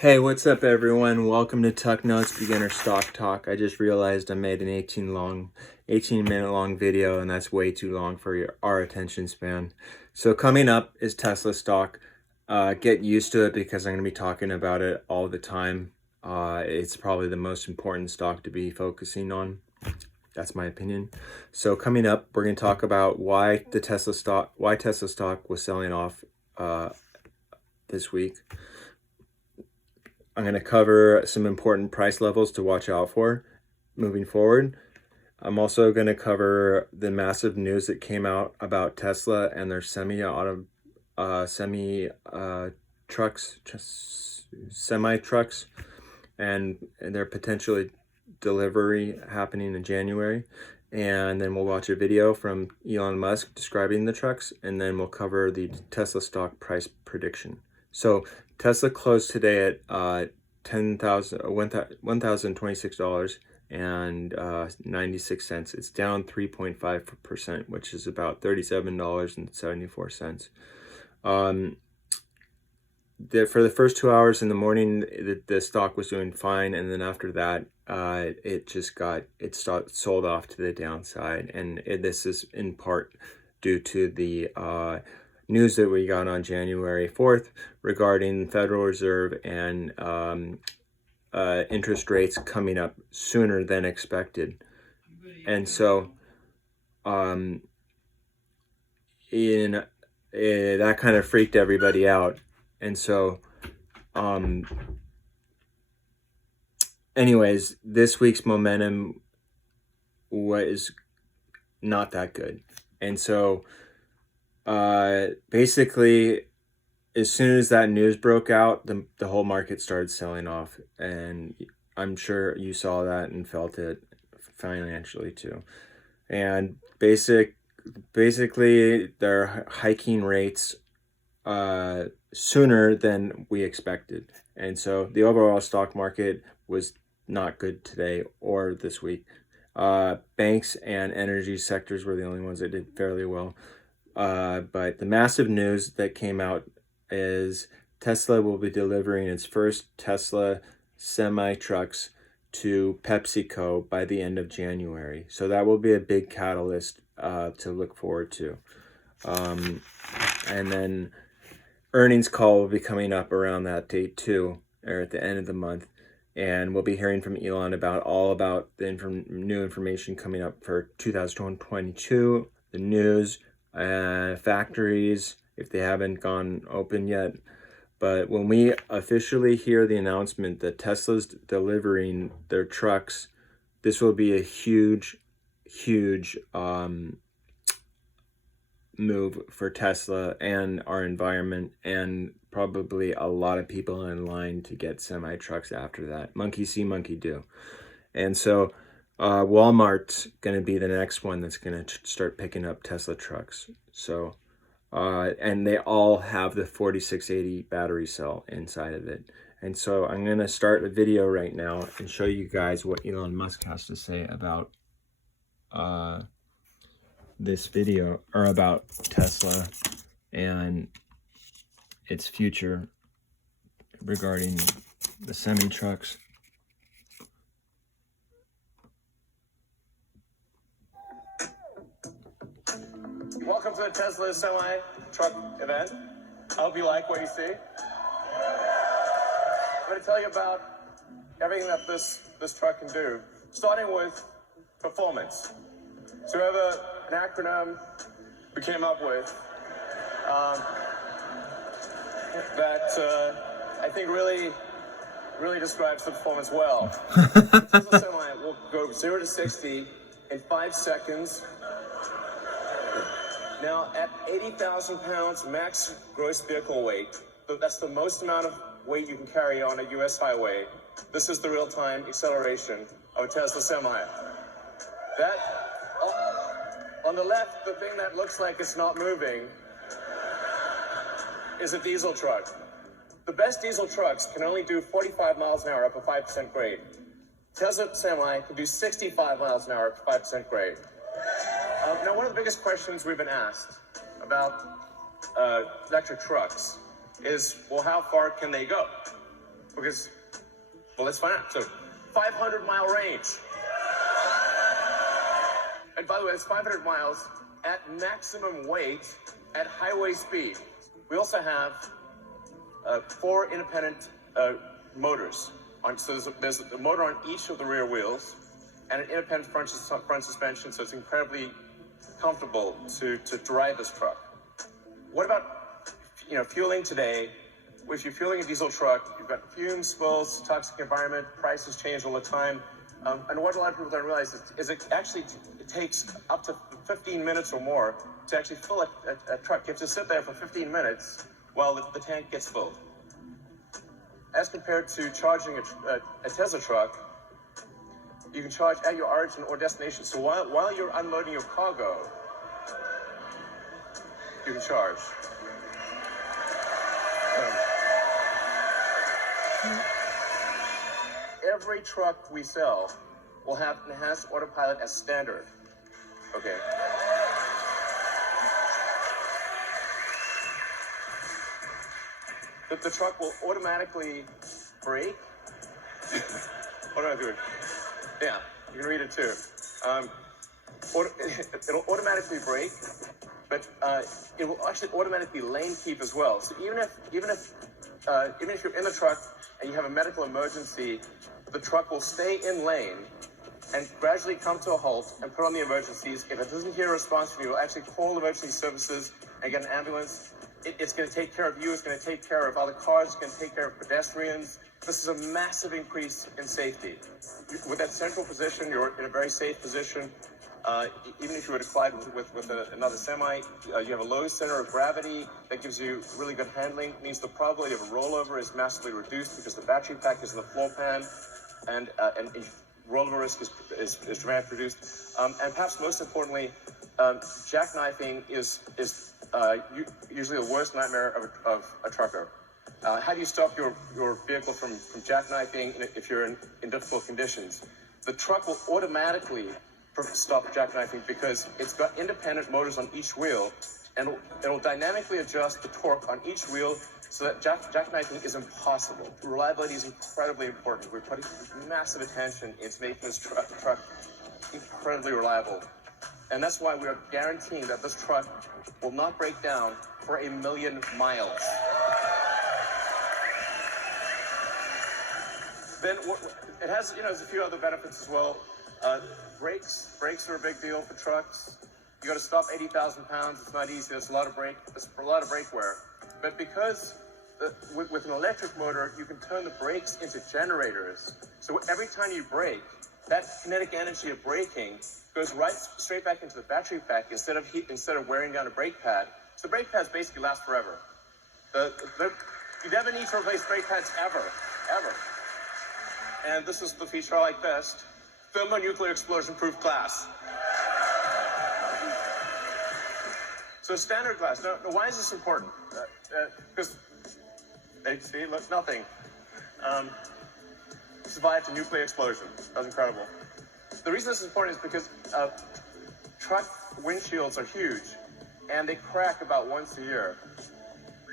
Hey, what's up everyone? Welcome to Tuck Notes Beginner Stock Talk. I just realized I made an 18-minute long video, and that's way too long for our attention span. So coming up is Tesla stock. Get used to it because I'm going to be talking about it all the time. It's probably the most important stock to be focusing on. That's my opinion. So coming up, we're going to talk about why Tesla stock was selling off this week. I'm going to cover some important price levels to watch out for moving forward. I'm also going to cover the massive news that came out about Tesla and their semi-trucks and their potentially delivery happening in January. And then we'll watch a video from Elon Musk describing the trucks, and then we'll cover the Tesla stock price prediction. So Tesla closed today at $1,026.96. It's down 3.5%, which is about $37.74. For the first 2 hours in the morning, the stock was doing fine, and then after that, it sold off to the downside, and this is in part due to the news that we got on January 4th regarding the Federal Reserve and interest rates coming up sooner than expected. And so that kind of freaked everybody out. And so anyways, this week's momentum was not that good. And so basically, as soon as that news broke out, the whole market started selling off, and I'm sure you saw that and felt it financially too. And basically, they're hiking rates sooner than we expected, and so the overall stock market was not good today or this week. Banks and energy sectors were the only ones that did fairly well. But the massive news that came out is Tesla will be delivering its first Tesla semi-trucks to PepsiCo by the end of January. So that will be a big catalyst to look forward to. And then earnings call will be coming up around that date too, or at the end of the month. And we'll be hearing from Elon about the new information coming up for 2022, the news, factories, if they haven't gone open yet. But when we officially hear the announcement that Tesla's delivering their trucks, this will be a huge move for Tesla and our environment, and probably a lot of people in line to get semi trucks after that. Monkey see, monkey do. And so Walmart's going to be the next one that's going to start picking up Tesla trucks. So, and they all have the 4680 battery cell inside of it. And so I'm going to start a video right now and show you guys what Elon Musk has to say about this video, or about Tesla and its future regarding the semi trucks. Welcome to the Tesla semi-truck event. I hope you like what you see. I'm going to tell you about everything that this truck can do, starting with performance. So we have an acronym we came up with that I think really describes the performance well. Tesla Semi will go 0 to 60 in 5 seconds. Now, at 80,000 pounds max gross vehicle weight, that's the most amount of weight you can carry on a U.S. highway. This is the real-time acceleration of a Tesla Semi. That, on the left, the thing that looks like it's not moving is a diesel truck. The best diesel trucks can only do 45 miles an hour up a 5% grade. Tesla Semi can do 65 miles an hour up a 5% grade. Now, one of the biggest questions we've been asked about electric trucks is, well, how far can they go? Because, well, let's find out. So, 500-mile range. And by the way, it's 500 miles at maximum weight at highway speed. We also have 4 independent motors. So there's a motor on each of the rear wheels and an independent front suspension, so it's incredibly comfortable to drive this truck. What about fueling today? If you're fueling a diesel truck, you've got fumes, spills, toxic environment, prices change all the time. And what a lot of people don't realize is it takes up to 15 minutes or more to actually fill a truck. You have to sit there for 15 minutes while the tank gets filled. As compared to charging a Tesla truck, you can charge at your origin or destination. So while you're unloading your cargo, you can charge. Every truck we sell will have enhanced autopilot as standard. Okay. The truck will automatically brake. What am I doing? Yeah, you can read it too. It'll automatically brake, but it will actually automatically lane keep as well. So even if you're in the truck and you have a medical emergency, the truck will stay in lane and gradually come to a halt and put on the emergencies. If it doesn't hear a response from you, it will actually call emergency services and get an ambulance. It's going to take care of you. It's going to take care of other cars. It's going to take care of pedestrians. This is a massive increase in safety. With that central position, you're in a very safe position. Even if you were to collide with another semi, you have a low center of gravity that gives you really good handling. It means the probability of a rollover is massively reduced because the battery pack is in the floor pan, and rollover risk is dramatically reduced. And perhaps most importantly, jackknifing is usually the worst nightmare of a trucker. How do you stop your vehicle from jackknifing if you're in difficult conditions? The truck will automatically stop jackknifing because it's got independent motors on each wheel, and it'll dynamically adjust the torque on each wheel so that jackknifing is impossible. Reliability is incredibly important. We're putting massive attention into making this truck incredibly reliable. And that's why we are guaranteeing that this truck will not break down for 1,000,000 miles. Then it has, a few other benefits as well. Brakes are a big deal for trucks. You got to stop 80,000 pounds. It's not easy. There's a lot of brake wear. But because with an electric motor, you can turn the brakes into generators. So every time you brake, that kinetic energy of braking goes straight back into the battery pack instead of wearing down a brake pad. So the brake pads basically last forever. You never need to replace brake pads ever. And this is the feature I like best: thermonuclear explosion-proof glass. So standard glass. Now, why is this important? Because see, look, nothing. Survived a nuclear explosion. That was incredible. The reason this is important is because truck windshields are huge, and they crack about once a year.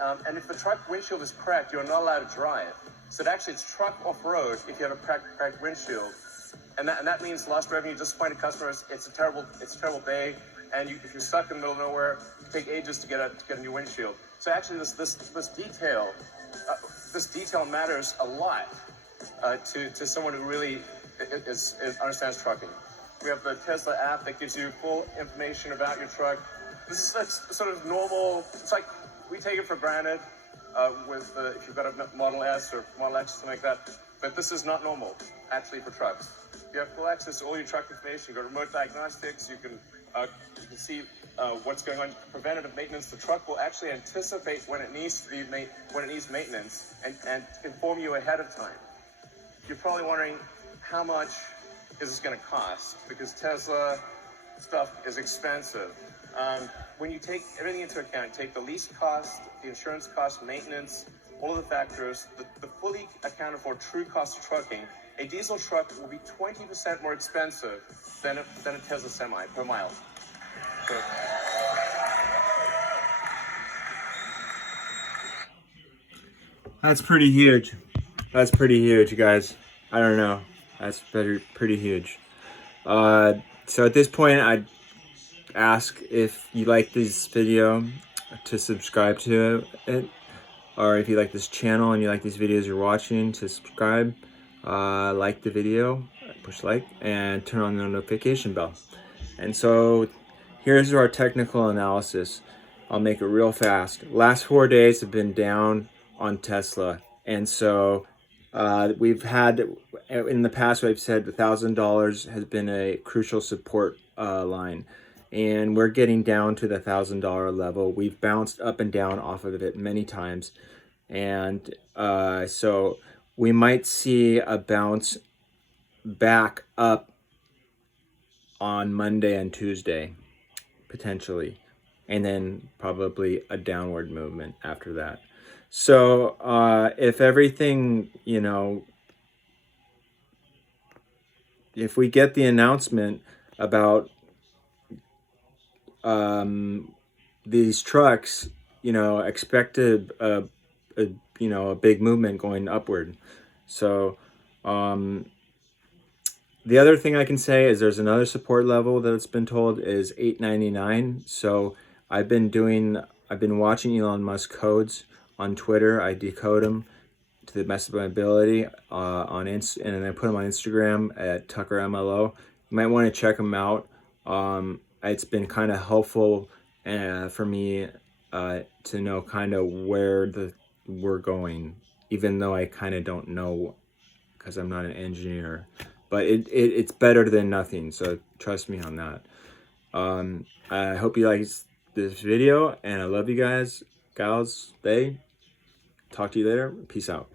And if the truck windshield is cracked, you're not allowed to drive. So actually, it's truck off-road if you have a cracked windshield, and that means lost revenue, disappointed customers. It's a terrible day, and if you're stuck in the middle of nowhere, it can take ages to get a new windshield. So actually, this detail matters a lot to someone who really understands trucking. We have the Tesla app that gives you full information about your truck. This is like sort of normal. It's like we take it for granted if you've got a Model S or Model X, something like that. But this is not normal, actually, for trucks. You have full access to all your truck information. You've got remote diagnostics. You can see what's going on. Preventative maintenance. The truck will actually anticipate when it needs maintenance and inform you ahead of time. You're probably wondering, how much is this going to cost? Because Tesla stuff is expensive. When you take everything into account, take the lease cost, the insurance cost, maintenance, all of the factors, the fully accounted for true cost of trucking, a diesel truck will be 20% more expensive than a Tesla semi per mile. So, that's pretty huge. That's pretty huge, guys. I don't know. That's pretty huge. So at this point, I'd ask if you like this video to subscribe to it, or if you like this channel and you like these videos you're watching, to subscribe, like the video, push like, and turn on the notification bell. And so here's our technical analysis. I'll make it real fast. Last 4 days have been down on Tesla, and so we've had, in the past, we've said $1,000 has been a crucial support line, and we're getting down to the $1,000 level. We've bounced up and down off of it many times, and so we might see a bounce back up on Monday and Tuesday, potentially, and then probably a downward movement after that. So if everything, if we get the announcement about these trucks, expect a big movement going upward. So the other thing I can say is there's another support level that's been told is $8.99. So I've been watching Elon Musk codes on Twitter. I decode them to the best of my ability and then I put them on Instagram at Tucker MLO. You might want to check them out. It's been kind of helpful for me to know kind of where we're going, even though I kind of don't know because I'm not an engineer. But it's better than nothing, so trust me on that. I hope you like this video, and I love you guys, gals, they. Talk to you later. Peace out.